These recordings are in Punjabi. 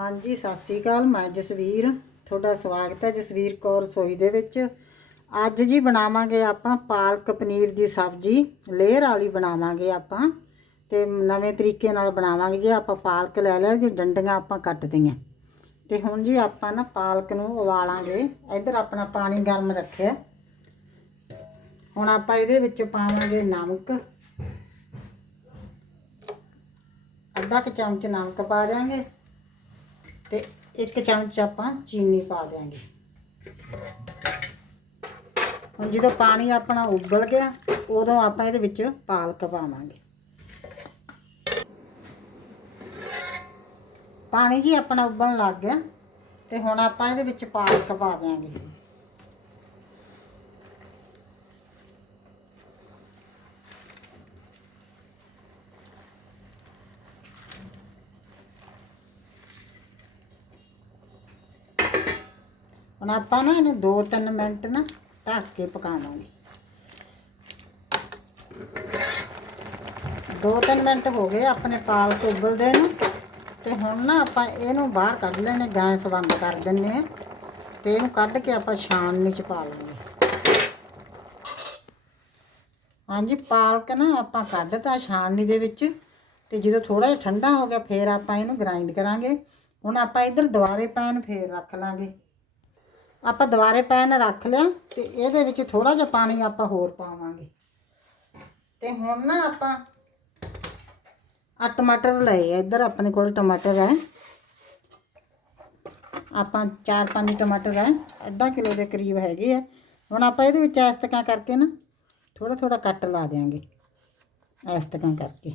ਹਾਂਜੀ, ਸਤਿ ਸ੍ਰੀ ਅਕਾਲ, ਮੈਂ ਜਸਵੀਰ। ਤੁਹਾਡਾ ਸਵਾਗਤ ਹੈ ਜਸਵੀਰ ਕੌਰ ਰਸੋਈ ਦੇ ਵਿੱਚ। ਅੱਜ ਜੀ ਬਣਾਵਾਂਗੇ ਆਪਾਂ ਪਾਲਕ ਪਨੀਰ ਦੀ ਸਬਜ਼ੀ, ਲੇਅਰ ਵਾਲੀ ਬਣਾਵਾਂਗੇ ਆਪਾਂ। ਤੇ ਨਵੇਂ ਤਰੀਕੇ ਨਾਲ ਬਣਾਵਾਂਗੇ ਜੀ, ਆਪਾਂ ਪਾਲਕ ਲੈ ਲਿਆ ਜੀ, ਡੰਡੀਆਂ ਆਪਾਂ ਕੱਟ ਦਈਆਂ ਤੇ ਹੁਣ ਜੀ ਆਪਾਂ ਨਾ ਪਾਲਕ ਨੂੰ ਉਬਾਲਾਂਗੇ। ਇੱਧਰ ਆਪਣਾ ਪਾਣੀ ਗਰਮ ਰੱਖਿਆ। ਹੁਣ ਆਪਾਂ ਇਹਦੇ ਵਿੱਚ ਪਾਵਾਂਗੇ ਨਮਕ। ਅੱਧਾ ਕੁ ਚਮਚ ਨਮਕ ਪਾ ਦਿਆਂਗੇ। ਤੇ ਇੱਕ ਚਮਚ ਆਪਾਂ ਚੀਨੀ ਪਾ ਦਿਆਂਗੇ। ਹੁਣ ਜਦੋਂ ਪਾਣੀ ਆਪਣਾ ਉਬਲ ਗਿਆ, ਉਦੋਂ ਆਪਾਂ ਇਹਦੇ ਵਿੱਚ ਪਾਲਕ ਪਾਵਾਂਗੇ। ਪਾਣੀ ਜੀ ਆਪਣਾ ਉਬਲਣ ਲੱਗ ਗਿਆ, ਤੇ ਹੁਣ ਆਪਾਂ ਇਹਦੇ ਵਿੱਚ ਪਾਲਕ ਪਾ ਦਿਆਂਗੇ। ਹੁਣ ਆਪਾਂ ਨਾ ਇਹਨੂੰ 2-3 ਮਿੰਟ ਨਾ ਢੱਕ ਕੇ ਪਕਾਵਾਂਗੇ 2-3 ਮਿੰਟ ਹੋ ਗਏ ਆਪਣੇ ਪਾਲਕ ਉਬਲਦੇ ਨੂੰ ਤੇ ਹੁਣ ਨਾ ਆਪਾਂ ਇਹਨੂੰ ਬਾਹਰ ਕੱਢ ਲੈਣੇ, ਗੈਸ ਬੰਦ ਕਰ ਦਿੰਨੇ ਆ ਤੇ ਇਹਨੂੰ ਕੱਢ ਕੇ ਆਪਾਂ ਛਾਣਨੀ ਚ ਪਾ ਲਾਂਗੇ। ਹਾਂਜੀ, ਪਾਲਕ ਨਾ ਆਪਾਂ ਕੱਢਤਾ ਛਾਣਨੀ ਦੇ ਵਿੱਚ ਤੇ ਜਦੋਂ ਥੋੜਾ ਜਿਹਾ ਠੰਡਾ ਹੋ ਗਿਆ, ਫੇਰ ਆਪਾਂ ਇਹਨੂੰ ਗ੍ਰਾਈਂਡ ਕਰਾਂਗੇ। ਹੁਣ ਆਪਾਂ ਇੱਧਰ ਦੁਬਾਰੇ ਪੈਨ ਫੇਰ ਰੱਖ ਲਾਂਗੇ। ਆਪਾਂ ਦੁਬਾਰੇ ਪੈਨ ਰੱਖ ਲਿਆ ਤੇ ਇਹਦੇ ਵਿੱਚ ਥੋੜਾ ਜਿਹਾ ਪਾਣੀ ਆਪਾਂ ਹੋਰ ਪਾਵਾਂਗੇ। ਤੇ ਹੁਣ ਨਾ ਆਪਾਂ ਆ ਟਮਾਟਰ ਲਏ ਆ ਇੱਧਰ ਆਪਣੇ ਕੋਲ ਟਮਾਟਰ ਹੈ। ਆਪਾਂ 4-5 ਟਮਾਟਰ ਹੈ ਅੱਧਾ ਕਿਲੋ ਦੇ ਕਰੀਬ ਹੈਗੇ ਆ। ਹੁਣ ਆਪਾਂ ਇਹਦੇ ਵਿੱਚ ਇਸ ਤਰ੍ਹਾਂ ਕਰਕੇ ਨਾ ਥੋੜਾ ਥੋੜਾ ਕੱਟ ਲਾ ਦੇਾਂਗੇ ਇਸ ਤਰ੍ਹਾਂ ਕਰਕੇ।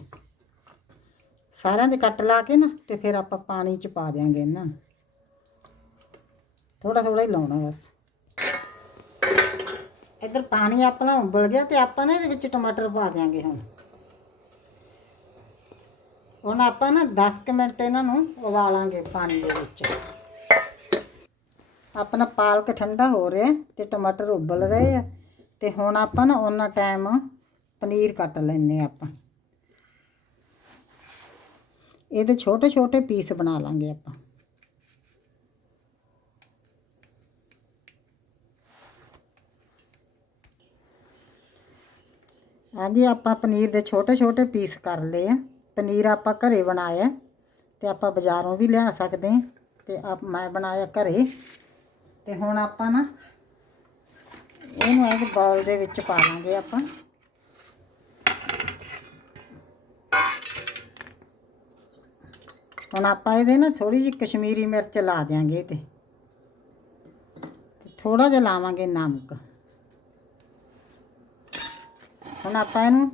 ਸਾਰਿਆਂ ਦੇ ਕੱਟ ਲਾ ਕੇ ਨਾ ਤੇ ਫਿਰ ਆਪਾਂ ਪਾਣੀ ਚ ਪਾ ਦੇਾਂਗੇ ਇਹਨਾਂ ਨੂੰ। ਥੋੜਾ ਥੋੜਾ ਹੀ ਲਾਉਣਾ ਬਸ। ਇੱਧਰ ਪਾਣੀ ਆਪਣਾ ਉਬਲ ਗਿਆ ਤੇ ਆਪਾਂ ਨਾ ਇਹਦੇ ਵਿੱਚ ਟਮਾਟਰ ਪਾ ਦਿਆਂਗੇ ਹੁਣ। ਹੁਣ ਆਪਾਂ ਨਾ 10 ਕੁ ਮਿੰਟ ਇਹਨਾਂ ਨੂੰ ਉਬਾਲਾਂਗੇ ਪਾਣੀ ਦੇ ਵਿੱਚ। ਆਪਣਾ ਪਾਲਕ ਠੰਡਾ ਹੋ ਰਿਹਾ ਤੇ ਟਮਾਟਰ ਉਬਲ ਰਹੇ ਆ ਤੇ ਹੁਣ ਆਪਾਂ ਨਾ ਉਹਨਾਂ ਟਾਈਮ ਪਨੀਰ ਕੱਟ ਲੈਨੇ ਆਪਾਂ। ਇਹਦੇ ਛੋਟੇ ਛੋਟੇ ਪੀਸ ਬਣਾ ਲਾਂਗੇ ਆਪਾਂ। ਹਾਂਜੀ, ਆਪਾਂ ਪਨੀਰ ਦੇ ਛੋਟੇ ਛੋਟੇ ਪੀਸ ਕਰ ਲਏ ਆ। ਪਨੀਰ ਆਪਾਂ ਘਰੇ ਬਣਾਇਆ ਤੇ ਆਪਾਂ ਬਾਜ਼ਾਰੋਂ ਵੀ ਲਿਆ ਸਕਦੇ ਹਾਂ ਤੇ ਆਪ ਮੈਂ ਬਣਾਇਆ ਘਰੇ। ਤੇ ਹੁਣ ਆਪਾਂ ਨਾ ਇਹਨੂੰ ਇੱਕ ਬਾਉਲ ਦੇ ਵਿੱਚ ਪਾ ਲਾਂਗੇ ਆਪਾਂ। ਹੁਣ ਆਪਾਂ ਇਹਦੇ ਨਾ ਥੋੜੀ ਜਿਹੀ ਕਸ਼ਮੀਰੀ ਮਿਰਚ ਲਾ ਦਿਆਂਗੇ ਤੇ ਥੋੜਾ ਜਿਹਾ ਲਾਵਾਂਗੇ ਨਮਕ। ਹੁਣ ਆਪਾਂ ਇਹਨੂੰ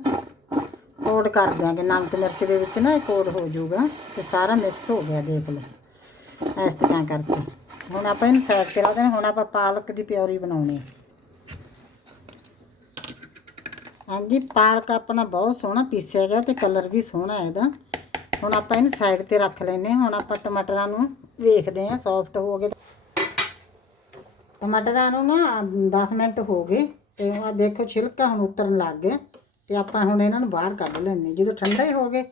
ਕੋਡ ਕਰ ਦਿਆਂਗੇ ਨਮਕ ਮਿਰਚ ਦੇ ਵਿੱਚ ਨਾ ਇਹ ਕੋਡ ਹੋ ਜਾਊਗਾ ਤੇ ਸਾਰਾ ਮਿਕਸ ਹੋ ਗਿਆ, ਦੇਖ ਲਓ। ਇਸ ਤਰ੍ਹਾਂ ਕਰਕੇ। ਹੁਣ ਆਪਾਂ ਇਹਨੂੰ ਸਾਈਡ ਤੇ ਰੱਖ ਦੇਣਾ, ਹੁਣ ਆਪਾਂ ਪਾਲਕ ਦੀ ਪਿਓਰੀ ਬਣਾਉਣੀ ਹੈ। ਹਾਂਜੀ, ਪਾਲਕ ਆਪਣਾ ਬਹੁਤ ਸੋਹਣਾ ਪੀਸਿਆ ਗਿਆ ਤੇ ਕਲਰ ਵੀ ਸੋਹਣਾ ਹੈ ਇਹਦਾ। ਹੁਣ ਆਪਾਂ ਇਹਨੂੰ ਸਾਈਡ ਤੇ ਰੱਖ ਲੈਨੇ ਹੁਣ ਆਪਾਂ ਟਮਾਟਰਾਂ ਨੂੰ ਵੇਖਦੇ ਹਾਂ ਸੌਫਟ ਹੋ ਗਏ ਟਮਾਟਰਾਂ ਨੂੰ ਨਾ 10 ਮਿੰਟ ਹੋ ਗਏ। ਤੇ ਆ ਦੇਖੋ ਛਿਲਕਾ ਹੁਣ ਉਤਰਨ ਲੱਗ ਗਿਆ ਤੇ ਆਪਾਂ ਹੁਣ ਇਹਨਾਂ ਨੂੰ ਬਾਹਰ ਕੱਢ ਲੈਣੇ ਜਦੋਂ ਠੰਡੇ ਹੋ ਗਏ,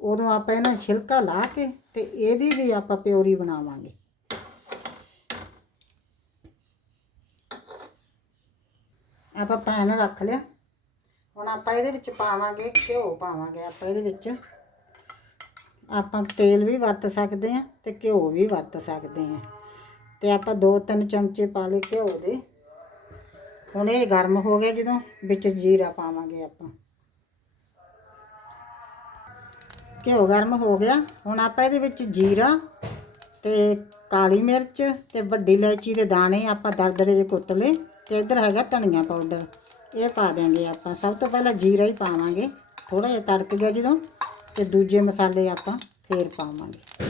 ਉਦੋਂ ਆਪਾਂ ਇਹਨਾਂ ਛਿਲਕਾ ਲਾ ਕੇ ਤੇ ਇਹਦੀ ਵੀ ਆਪਾਂ ਪਿਓਰੀ ਬਣਾਵਾਂਗੇ। ਆਪਾਂ ਪੈਨ ਰੱਖ ਲਿਆ। ਹੁਣ ਆਪਾਂ ਇਹਦੇ ਵਿੱਚ ਪਾਵਾਂਗੇ, ਘਿਓ ਪਾਵਾਂਗੇ ਆਪਾਂ ਇਹਦੇ ਵਿੱਚ। ਆਪਾਂ ਤੇਲ ਵੀ ਵਰਤ ਸਕਦੇ ਆ ਤੇ ਘਿਓ ਵੀ ਵਰਤ ਸਕਦੇ ਆ ਤੇ ਆਪਾਂ 2-3 ਚਮਚੇ ਪਾ ਲਏ ਘਿਓ ਦੇ। ਹੁਣ ਇਹ ਗਰਮ ਹੋ ਗਿਆ ਜਦੋਂ ਵਿੱਚ ਜੀਰਾ ਪਾਵਾਂਗੇ ਆਪਾਂ। ਘਿਓ ਗਰਮ ਹੋ ਗਿਆ। ਹੁਣ ਆਪਾਂ ਇਹਦੇ ਵਿੱਚ ਜੀਰਾ ਤੇ ਕਾਲੀ ਮਿਰਚ ਤੇ ਵੱਡੀ ਇਲਾਇਚੀ ਦੇ ਦਾਣੇ ਆਪਾਂ ਦਰਦਰੇ ਜਿਹੇ ਕੁੱਟ ਲਏ ਤੇ ਇੱਧਰ ਹੈਗਾ ਧਨੀਆ ਪਾਊਡਰ। ਇਹ ਪਾ ਦਿਆਂਗੇ ਆਪਾਂ। ਸਭ ਤੋਂ ਪਹਿਲਾਂ ਜੀਰਾ ਹੀ ਪਾਵਾਂਗੇ। ਥੋੜਾ ਜਿਹਾ ਤੜਕ ਗਿਆ ਜਦੋਂ ਤੇ ਦੂਜੇ ਮਸਾਲੇ ਆਪਾਂ ਫੇਰ ਪਾਵਾਂਗੇ।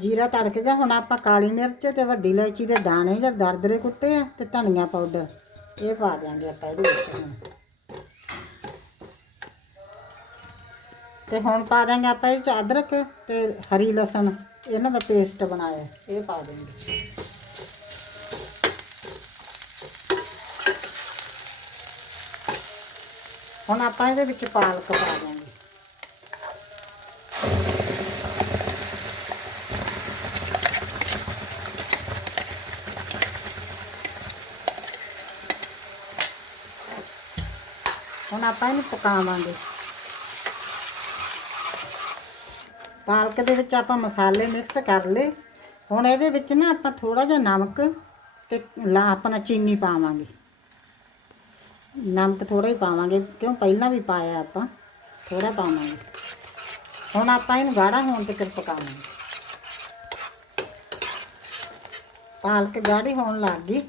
ਜੀਰਾ ਤੜਕ ਗਿਆ ਹੁਣ ਆਪਾਂ ਕਾਲੀ ਮਿਰਚ ਤੇ ਵੱਡੀ ਇਲਾਇਚੀ ਦੇ ਦਾਣੇ ਜਿਹੜੇ ਦਰਦਰੇ ਕੁੱਟੇ ਆ ਤੇ ਧਨੀਆ ਪਾਊਡਰ ਇਹ ਪਾ ਦਿਆਂਗੇ ਆਪਾਂ ਇਹਦੇ ਵਿੱਚ ਹੁਣ। ਤੇ ਹੁਣ ਪਾ ਦਾਂਗੇ ਆਪਾਂ ਇਹ ਚ ਅਦਰਕ ਤੇ ਹਰੀ ਲਸਣ, ਇਹਨਾਂ ਦਾ ਪੇਸਟ ਬਣਾਇਆ, ਇਹ ਪਾ ਦੇਂਗੇ ਹੁਣ ਆਪਾਂ ਇਹਦੇ ਵਿੱਚ ਪਾਲਕ ਪਾ ਦਾਂਗੇ ਹੁਣ ਆਪਾਂ ਇਹਨੂੰ ਪਕਾਵਾਂਗੇ। ਪਾਲਕ ਦੇ ਵਿੱਚ ਆਪਾਂ ਮਸਾਲੇ ਮਿਕਸ ਕਰ ਲਏ। ਹੁਣ ਇਹਦੇ ਵਿੱਚ ਨਾ ਆਪਾਂ ਥੋੜਾ ਜਿਹਾ ਨਮਕ ਤੇ ਲਾ ਆਪਣਾ ਚੀਨੀ ਪਾਵਾਂਗੇ। ਨਮਕ ਥੋੜਾ ਹੀ ਪਾਵਾਂਗੇ, ਕਿਉਂ ਪਹਿਲਾਂ ਵੀ ਪਾਇਆ ਆਪਾਂ ਥੋੜਾ ਪਾਵਾਂਗੇ। ਹੁਣ ਆਪਾਂ ਇਹਨੂੰ ਗਾੜਾ ਹੋਣ ਤੱਕ ਪਕਾਵਾਂਗੇ। ਪਾਲਕ ਗਾੜੀ ਹੋਣ ਲੱਗ ਗਈ।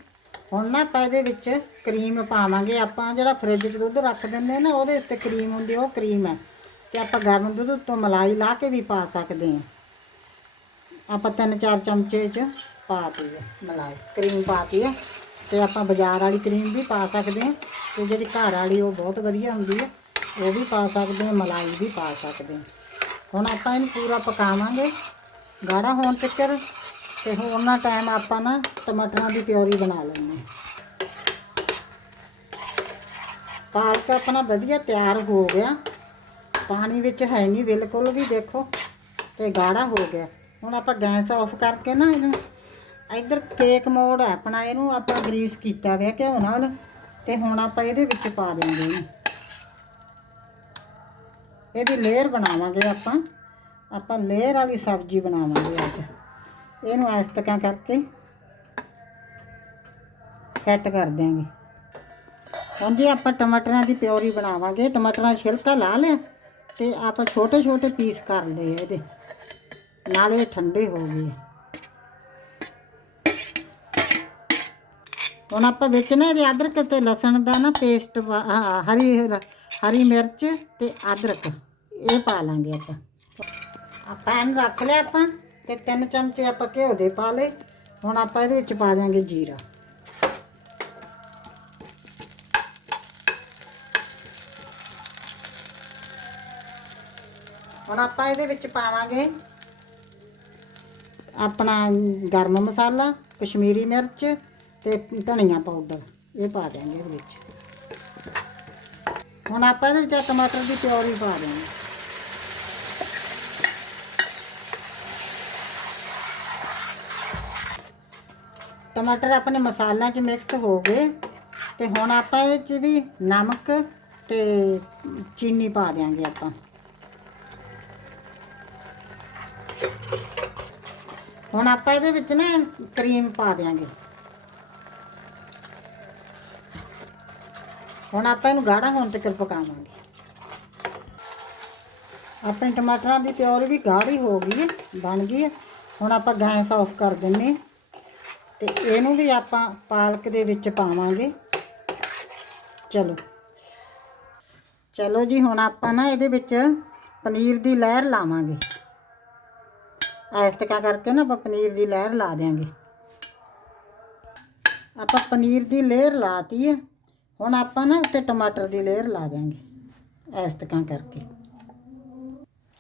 ਹੁਣ ਨਾ ਆਪਾਂ ਇਹਦੇ ਵਿੱਚ ਕਰੀਮ ਪਾਵਾਂਗੇ। ਆਪਾਂ ਜਿਹੜਾ ਫ੍ਰਿਜ 'ਚ ਦੁੱਧ ਰੱਖ ਦਿੰਦੇ ਨਾ, ਉਹਦੇ ਉੱਤੇ ਕਰੀਮ ਹੁੰਦੀ ਉਹ ਕਰੀਮ ਹੈ ਤੇ ਆਪਾਂ ਗਰਮ ਦੁੱਧ ਉੱਤੋਂ ਮਲਾਈ ਲਾ ਕੇ ਵੀ ਪਾ ਸਕਦੇ ਹਾਂ। ਆਪਾਂ ਤਿੰਨ ਚਾਰ ਚਮਚੇ 'ਚ ਪਾਤੀ ਹੈ ਮਲਾਈ, ਕਰੀਮ ਪਾਤੀ ਹੈ ਤੇ ਆਪਾਂ ਬਾਜ਼ਾਰ ਵਾਲੀ ਕਰੀਮ ਵੀ ਪਾ ਸਕਦੇ ਹਾਂ। ਤੇ ਜਿਹੜੀ ਘਰ ਵਾਲੀ ਉਹ ਬਹੁਤ ਵਧੀਆ ਹੁੰਦੀ ਹੈ ਉਹ ਵੀ ਪਾ ਸਕਦੇ ਹਾਂ, ਮਲਾਈ ਵੀ ਪਾ ਸਕਦੇ ਹਾਂ। ਹੁਣ ਆਪਾਂ ਇਹਨੂੰ ਪੂਰਾ ਪਕਾਵਾਂਗੇ। ਗਾੜਾ ਹੋਣ ਤੱਕ ਤੇ ਹੁਣ ਉਹਨਾਂ ਟਾਈਮ ਆਪਾਂ ਨਾ ਟਮਾਟਰਾਂ ਦੀ ਪਿਓਰੀ ਬਣਾ ਲੈਣੀ ਪਾਲਕ ਆਪਣਾ ਵਧੀਆ ਤਿਆਰ ਹੋ ਗਿਆ। ਪਾਣੀ ਵਿੱਚ ਹੈ ਨਹੀਂ ਬਿਲਕੁਲ ਵੀ, ਦੇਖੋ, ਤੇ ਗਾੜਾ ਹੋ ਗਿਆ। ਹੁਣ ਆਪਾਂ ਗੈਸ ਆਫ ਕਰਕੇ ਨਾ ਇਹਨੂੰ, ਇੱਧਰ ਕੇਕ ਮੋਡ ਹੈ ਆਪਣਾ, ਇਹਨੂੰ ਆਪਾਂ ਗਰੀਸ ਕੀਤਾ ਹੋਇਆ ਘਿਓ ਨਾਲ, ਤੇ ਹੁਣ ਆਪਾਂ ਇਹਦੇ ਵਿੱਚ ਪਾ ਦਿਆਂਗੇ ਇਹਨੂੰ ਇਹਦੀ ਲੇਅਰ ਬਣਾਵਾਂਗੇ ਆਪਾਂ। ਆਪਾਂ ਲੇਅਰ ਵਾਲੀ ਸਬਜ਼ੀ ਬਣਾਵਾਂਗੇ ਅੱਜ। ਇਹਨੂੰ ਇਸ ਤਰ੍ਹਾਂ ਕਰਕੇ ਸੈੱਟ ਕਰ ਦਿਆਂਗੇ। ਹੁਣ ਜੇ ਆਪਾਂ ਟਮਾਟਰਾਂ ਦੀ ਪਿਓਰੀ ਬਣਾਵਾਂਗੇ। ਟਮਾਟਰਾਂ ਛਿਲਕਾ ਲਾ ਲਿਆ ਤੇ ਆਪਾਂ ਛੋਟੇ ਛੋਟੇ ਪੀਸ ਕਰ ਲਏ ਇਹਦੇ। ਨਾਲੇ ਠੰਡੇ ਹੋ ਗਏ ਹੁਣ ਆਪਾਂ ਵਿੱਚ ਨਾ ਇਹਦੇ ਅਦਰਕ ਤੇ ਲਸਣ ਦਾ ਨਾ ਪੇਸਟ ਹਰੀ ਹਰੀ ਮਿਰਚ ਤੇ ਅਦਰਕ। ਇਹ ਪਾ ਲਾਂਗੇ ਆਪਾਂ। ਆ ਪੈਨ ਰੱਖ ਲਿਆ ਆਪਾਂ। ਤੇ ਤਿੰਨ ਚਮਚੇ ਆਪਾਂ ਘਿਓ ਦੇ ਪਾ ਲਏ। ਹੁਣ ਆਪਾਂ ਇਹਦੇ ਵਿੱਚ ਪਾ ਦਿਆਂਗੇ ਜੀਰਾ। ਹੁਣ ਆਪਾਂ ਇਹਦੇ ਵਿੱਚ ਪਾਵਾਂਗੇ ਆਪਣਾ ਗਰਮ ਮਸਾਲਾ, ਕਸ਼ਮੀਰੀ ਮਿਰਚ ਤੇ ਧਨੀਆ ਪਾਊਡਰ। ਇਹ ਪਾ ਦਿਆਂਗੇ ਇਹਦੇ ਵਿੱਚ। ਹੁਣ ਆਪਾਂ ਇਹਦੇ ਵਿੱਚ ਟਮਾਟਰ ਦੀ ਪਿਉਰੀ ਪਾ ਦਿਆਂਗੇ। ਟਮਾਟਰ ਆਪਣੇ ਮਸਾਲਿਆਂ 'ਚ ਮਿਕਸ ਹੋ ਗਏ ਤੇ ਹੁਣ ਆਪਾਂ ਇਹ 'ਚ ਵੀ ਨਮਕ ਤੇ ਚੀਨੀ ਪਾ ਦਿਆਂਗੇ ਆਪਾਂ। ਹੁਣ ਆਪਾਂ ਇਹਦੇ ਵਿੱਚ ਨਾ ਕਰੀਮ ਪਾ ਦਿਆਂਗੇ। ਹੁਣ ਆਪਾਂ ਇਹਨੂੰ ਗਾੜਾ ਹੋਣ ਤੱਕ ਪਕਾਵਾਂਗੇ। ਆਪਣੇ ਟਮਾਟਰਾਂ ਦੀ ਪਿਓਰ ਵੀ ਗਾੜੀ ਹੋ ਗਈ ਹੈ, ਬਣ ਗਈ ਹੈ। ਹੁਣ ਆਪਾਂ ਗੈਸ ਆਫ ਕਰ ਦਿੰਨੇ ਤੇ ਇਹਨੂੰ ਵੀ ਆਪਾਂ ਪਾਲਕ ਦੇ ਵਿੱਚ ਪਾਵਾਂਗੇ। ਚਲੋ। ਚਲੋ ਜੀ, ਹੁਣ ਆਪਾਂ ਨਾ ਇਹਦੇ ਵਿੱਚ ਪਨੀਰ ਦੀ ਲਹਿਰ ਲਾਵਾਂਗੇ। ਇਸ ਤਰ੍ਹਾਂ ਕਰਕੇ ਨਾ ਆਪਾਂ ਪਨੀਰ ਦੀ ਲਹਿਰ ਲਾ ਦਿਆਂਗੇ। ਆਪਾਂ ਪਨੀਰ ਦੀ ਲੇਅਰ ਲਾਤੀ ਹੈ। ਹੁਣ ਆਪਾਂ ਨਾ ਉੱਤੇ ਟਮਾਟਰ ਦੀ ਲੇਅਰ ਲਾ ਦਿਆਂਗੇ ਇਸ ਤਰ੍ਹਾਂ ਕਰਕੇ।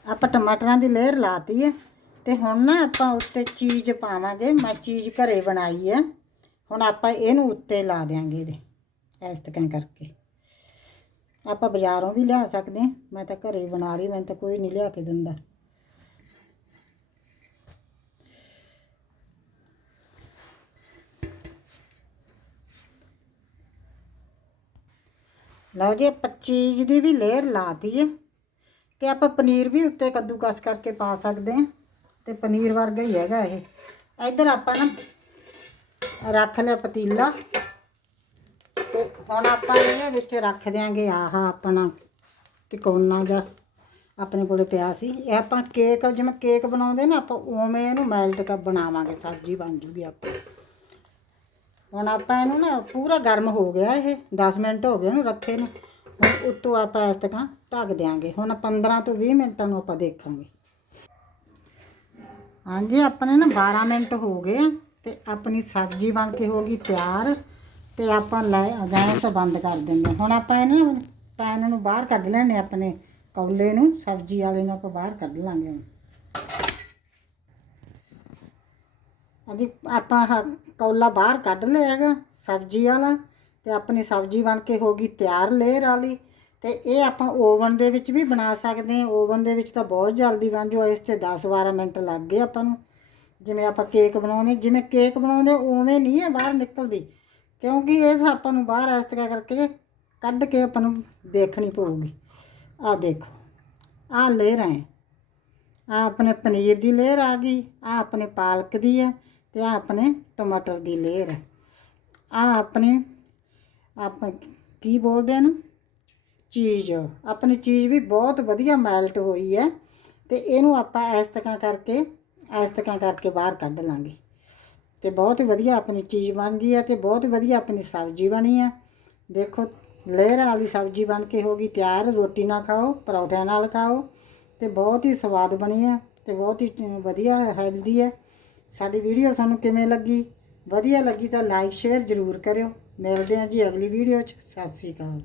ਆਪਾਂ ਟਮਾਟਰਾਂ ਦੀ ਲੇਅਰ ਲਾਤੀ ਹੈ। ਤੇ ਹੁਣ ਨਾ ਆਪਾਂ ਉੱਤੇ ਚੀਜ਼ ਪਾਵਾਂਗੇ, ਮੈਂ ਚੀਜ਼ ਘਰੇ ਬਣਾਈ ਹੈ ਹੁਣ ਆਪਾਂ ਇਹਨੂੰ ਉੱਤੇ ਲਾ ਦਿਆਂਗੇ ਇਹਦੇ, ਇਸ ਤਰ੍ਹਾਂ ਕਰਕੇ। ਆਪਾਂ ਬਾਜ਼ਾਰੋਂ ਵੀ ਲਿਆ ਸਕਦੇ ਹਾਂ, ਮੈਂ ਤਾਂ ਘਰੇ ਹੀ ਬਣਾ ਰਹੀ, ਮੈਨੂੰ ਤਾਂ ਕੋਈ ਨਹੀਂ ਲਿਆ ਕੇ ਦਿੰਦਾ। ਲਓ ਜੀ, ਆਪਾਂ ਚੀਜ਼ ਦੀ ਵੀ ਲੇਅਰ ਲਾਤੀ ਹੈ ਤੇ ਆਪਾਂ ਪਨੀਰ ਵੀ ਉੱਤੇ ਕੱਦੂਕਸ ਕਰਕੇ ਪਾ ਸਕਦੇ ਹਾਂ। ਤੇ ਪਨੀਰ ਵਰਗਾ ਹੀ ਹੈਗਾ ਇਹ। ਇੱਧਰ ਆਪਾਂ ਨਾ ਰੱਖ ਲਿਆ ਪਤੀਲਾ। ਤੇ ਹੁਣ ਆਪਾਂ ਇਹਦੇ ਵਿੱਚ ਰੱਖ ਦਿਆਂਗੇ ਆਹ ਆਪਣਾ ਤਿਕੋਨਾ ਜਾਂ ਆਪਣੇ ਕੋਲੇ ਪਿਆ ਸੀ। ਇਹ ਆਪਾਂ ਕੇਕ, ਜਿਵੇਂ ਕੇਕ ਬਣਾਉਂਦੇ ਨਾ ਆਪਾਂ, ਉਵੇਂ ਇਹਨੂੰ ਮੈਲਟ ਕਰ ਬਣਾਵਾਂਗੇ, ਸਬਜ਼ੀ ਬਣ ਜੂਗੀ ਆਪਾਂ ਹੁਣ ਆਪਾਂ ਇਹਨੂੰ ਨਾ ਪੂਰਾ ਗਰਮ ਹੋ ਗਿਆ ਇਹ। 10 ਮਿੰਟ ਹੋ ਗਏ ਇਹਨੂੰ ਰੱਖੇ ਨੂੰ। ਹੁਣ ਉੱਤੋਂ ਆਪਾਂ ਇਸ ਤਰ੍ਹਾਂ ਢੱਕ ਦਿਆਂਗੇ। ਹੁਣ 15 ਤੋਂ 20 ਮਿੰਟਾਂ ਨੂੰ ਆਪਾਂ ਦੇਖਾਂਗੇ। ਹਾਂਜੀ, ਆਪਣੇ ਨਾ 12 ਮਿੰਟ ਹੋ ਗਏ ਆ ਤੇ ਆਪਣੀ ਸਬਜ਼ੀ ਬਣ ਕੇ ਹੋ ਗਈ ਤਿਆਰ ਤੇ ਆਪਾਂ ਲੈ ਗੈਸ ਬੰਦ ਕਰ ਦਿੰਦੇ ਹਾਂ। ਹੁਣ ਆਪਾਂ ਇਹਨੂੰ ਪੈਨ ਨੂੰ ਬਾਹਰ ਕੱਢ ਲੈਣੇ ਆਪਣੇ ਕੌਲੇ ਨੂੰ, ਸਬਜ਼ੀ ਵਾਲੇ ਨੂੰ ਆਪਾਂ ਬਾਹਰ ਕੱਢ ਲਾਂਗੇ ਹੁਣ ਅਜੀ ਆਪਾਂ ਆਹ ਕੌਲਾ ਬਾਹਰ ਕੱਢ ਲਿਆ ਹੈਗਾ, ਸਬਜ਼ੀ ਵਾਲਾ ਤੇ ਆਪਣੀ ਸਬਜ਼ੀ ਬਣ ਕੇ ਹੋ ਗਈ ਤਿਆਰ ਲੇਅਰ ਵਾਲੀ ਤੇ ਇਹ ਆਪਾਂ ਓਵਨ ਦੇ ਵਿੱਚ ਵੀ ਬਣਾ ਸਕਦੇ ਹਾਂ। ਓਵਨ ਦੇ ਵਿੱਚ ਤਾਂ ਬਹੁਤ ਜਲਦੀ ਬਣ ਜੋ ਇਸ ਤੇ 10-12 ਮਿੰਟ ਲੱਗ ਗਏ ਆਪਾਂ ਨੂੰ। ਜਿਵੇਂ ਆਪਾਂ ਕੇਕ ਬਣਾਉਂਦੇ, ਜਿਵੇਂ ਕੇਕ ਬਣਾਉਂਦੇ ਉਵੇਂ ਨਹੀਂ ਹੈ ਬਾਹਰ ਨਿਕਲਦੀ। ਕਿਉਂਕਿ ਇਹ ਤਾਂ ਆਪਾਂ ਨੂੰ ਬਾਹਰ ਇਸ ਤਰ੍ਹਾਂ ਕਰਕੇ ਕੱਢ ਕੇ ਆਪਾਂ ਨੂੰ ਦੇਖਣੀ ਪਊਗੀ। ਆ ਦੇਖੋ ਆ ਲੇਅਰ ਹੈ। ਆ ਆਪਣੇ ਪਨੀਰ ਦੀ ਲੇਅਰ ਆ ਗਈ ਆ ਆਪਣੇ ਪਾਲਕ ਦੀ ਹੈ ਤੇ ਆ ਆਪਣੇ ਟਮਾਟਰ ਦੀ ਲੇਅਰ ਹੈ। ਆ ਆਪਣੇ, ਆਪਾਂ ਕੀ ਬੋਲਦੇ ਆ ਨੂੰ ਚੀਜ਼, ਆਪਣੀ ਚੀਜ਼ ਵੀ ਬਹੁਤ ਵਧੀਆ ਮੈਲਟ ਹੋਈ ਹੈ ਤੇ ਇਹਨੂੰ ਆਪਾਂ ਇਸ ਤਰ੍ਹਾਂ ਕਰਕੇ, ਇਸ ਤਰ੍ਹਾਂ ਕਰਕੇ ਬਾਹਰ ਕੱਢ ਲਾਂਗੇ। ਤੇ ਬਹੁਤ ਵਧੀਆ ਆਪਣੀ ਚੀਜ਼ ਬਣ ਗਈ ਹੈ ਤੇ ਬਹੁਤ ਵਧੀਆ ਆਪਣੀ ਸਬਜ਼ੀ ਬਣੀ ਹੈ। ਦੇਖੋ ਲੇਅਰ ਵਾਲੀ ਸਬਜ਼ੀ ਬਣ ਕੇ ਹੋ ਗਈ, ਤਿਆਰ, ਰੋਟੀ ਨਾਲ ਖਾਓ, ਪਰੌਠਿਆਂ ਨਾਲ ਖਾਓ ਤੇ ਬਹੁਤ ਹੀ ਸਵਾਦ ਬਣੀ ਹੈ ਤੇ ਬਹੁਤ ਹੀ ਵਧੀਆ ਹੈਲਦੀ ਹੈ। ਸਾਡੀ ਵੀਡੀਓ ਤੁਹਾਨੂੰ ਕਿਵੇਂ ਲੱਗੀ? ਵਧੀਆ ਲੱਗੀ ਤਾਂ ਲਾਈਕ ਸ਼ੇਅਰ ਜ਼ਰੂਰ ਕਰਿਓ। ਮਿਲਦੇ ਹਾਂ ਜੀ ਅਗਲੀ ਵੀਡੀਓ 'ਚ। ਸਤਿ ਸ਼੍ਰੀ ਅਕਾਲ।